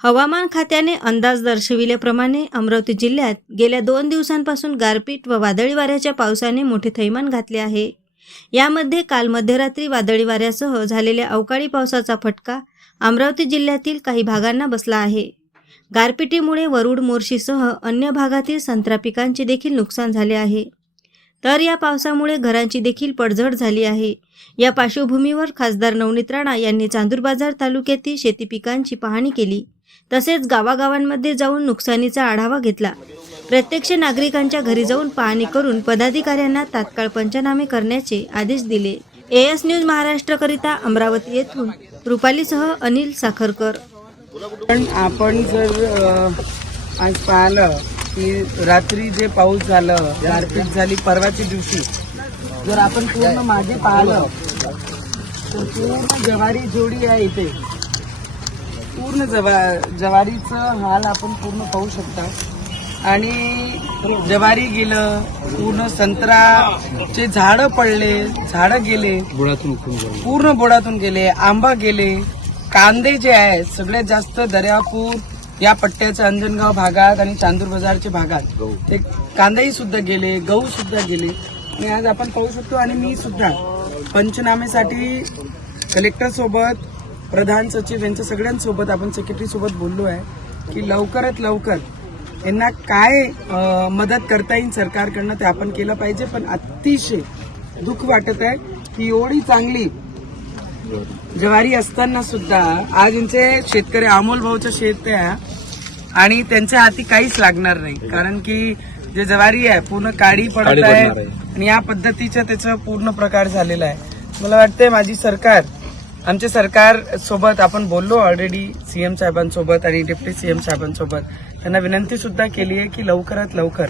हवामान खात्याने अंदाज दर्शविल्याप्रमाणे अमरावती जिल्ह्यात गेल्या दोन दिवसांपासून गारपीट व वादळी वाऱ्याच्या पावसाने मोठे थैमान घातले आहे. यामध्ये काल मध्यरात्री वादळी वाऱ्यासह झालेल्या अवकाळी पावसाचा फटका अमरावती जिल्ह्यातील काही भागांना बसला आहे. गारपिटीमुळे वरुड मोर्शीसह अन्य भागातील संत्रा पिकांचे देखील नुकसान झाले आहे. तर या पावसामुळे घरांची देखील पडझड झाली आहे. या पार्श्वभूमीवर खासदार नवनीत राणा यांनी चांदूरबाजार तालुक्यातील शेती पिकांची पाहणी केली. तसेच गावागावांमध्ये जाऊन नुकसानीचा आढावा घेतला. प्रत्यक्ष नागरिकांच्या घरी जाऊन पाहणी करून पदाधिकाऱ्यांना तात्काळ पंचनामे करण्याचे आदेश दिले. एएस न्यूज महाराष्ट्रकरिता अमरावती येथून रुपालीसह अनिल साखरकर. पण आपण जर आज पाहिलं की रात्री जे पाऊस झालं गारपीट झाली परवाच्या दिवशी जर आपण पूर्ण मागे पाहिलं तर पूर्ण जवारी जोडी आहे इथे. पूर्ण जवा जवारीचं हाल आपण पूर्ण पाहू शकता. आणि जवारी गेलं पूर्ण संत्राचे झाडं पडले झाडं गेले. पूर्ण बोडातून गेले आंबा गेले कांदे जे आहेत सगळ्यात जास्त दर्यापूर या पट्ट्याच्या अंजनगाव भागात आणि चांदूर बाजारच्या भागात ते कांदेही सुद्धा गेले गहू सुद्धा गेले. आणि आज आपण पाहू शकतो आणि मी सुद्धा पंचनामेसाठी कलेक्टर सोबत प्रधान सचिव यांच्या सगळ्यांसोबत आपण सेक्रेटरी सोबत बोललो आहे की लवकरात लवकर यांना काय मदत करता येईल सरकारकडनं ते आपण केलं पाहिजे. पण अतिशय दुःख वाटत आहे की एवढी चांगली ज्वारी असताना सुद्धा आज यांचे शेतकरी अमोल भाऊचं शेत आहे आणि त्यांच्या हाती काहीच लागणार नाही. कारण की जे ज्वारी आहे पूर्ण काळी पडत आहे. आणि या पद्धतीचा त्याचा पूर्ण प्रकार झालेला आहे. मला वाटतंय माझी सरकार आमच्या सरकार सोबत आपण बोललो ऑलरेडी सीएम साहेबांसोबत आणि डिप्टी सीएम साहेबांसोबत. त्यांना विनंती सुद्धा केली आहे की लवकरात लवकर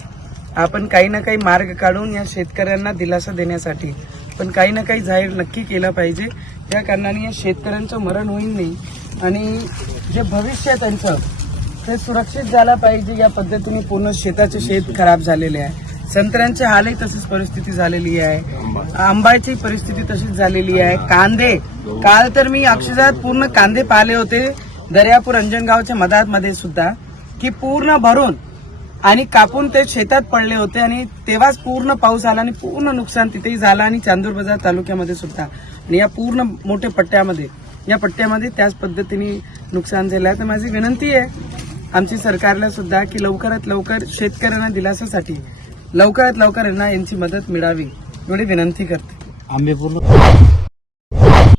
आपण काही ना काही मार्ग काढून या शेतकऱ्यांना दिलासा देण्यासाठी पण काही ना काही जाहीर नक्की केलं पाहिजे. त्या कारणाने या शेतकऱ्यांचं मरण होईल नाही. आणि जे भविष्य आहे त्यांचं ते सुरक्षित झालं पाहिजे या पद्धतीने पूर्ण शेताचे शेत खराब झालेले आहे. संत्र्यांचे हालही तशीच परिस्थिती झालेली आहे. आंबाची परिस्थिती तशीच झालेली आहे. कांदे. काल तर मी अक्षरशः पूर्ण कांदे पाहिले होते. दर्यापूर अंजनगावच्या मधातमध्ये सुद्धा. की पूर्ण भरून आणि कापून ते शेतात पडले होते आणि तेव्हाच पूर्ण पाऊस आला आणि पूर्ण नुकसान तिथेही झालं आणि चांदूर बाजार तालुक्यामध्ये सुद्धा. आणि या पूर्ण मोठ्या पट्ट्यामध्ये या पट्ट्यामध्ये त्याच पद्धतीने नुकसान झालं आहे. तर माझी विनंती आहे आमची सरकारला सुद्धा की लवकरात लवकर शेतकऱ्यांना दिलासासाठी लवकरात लवकर यांना यांची मदत मिळावी एवढी विनंती करते. आंबे पूर्ण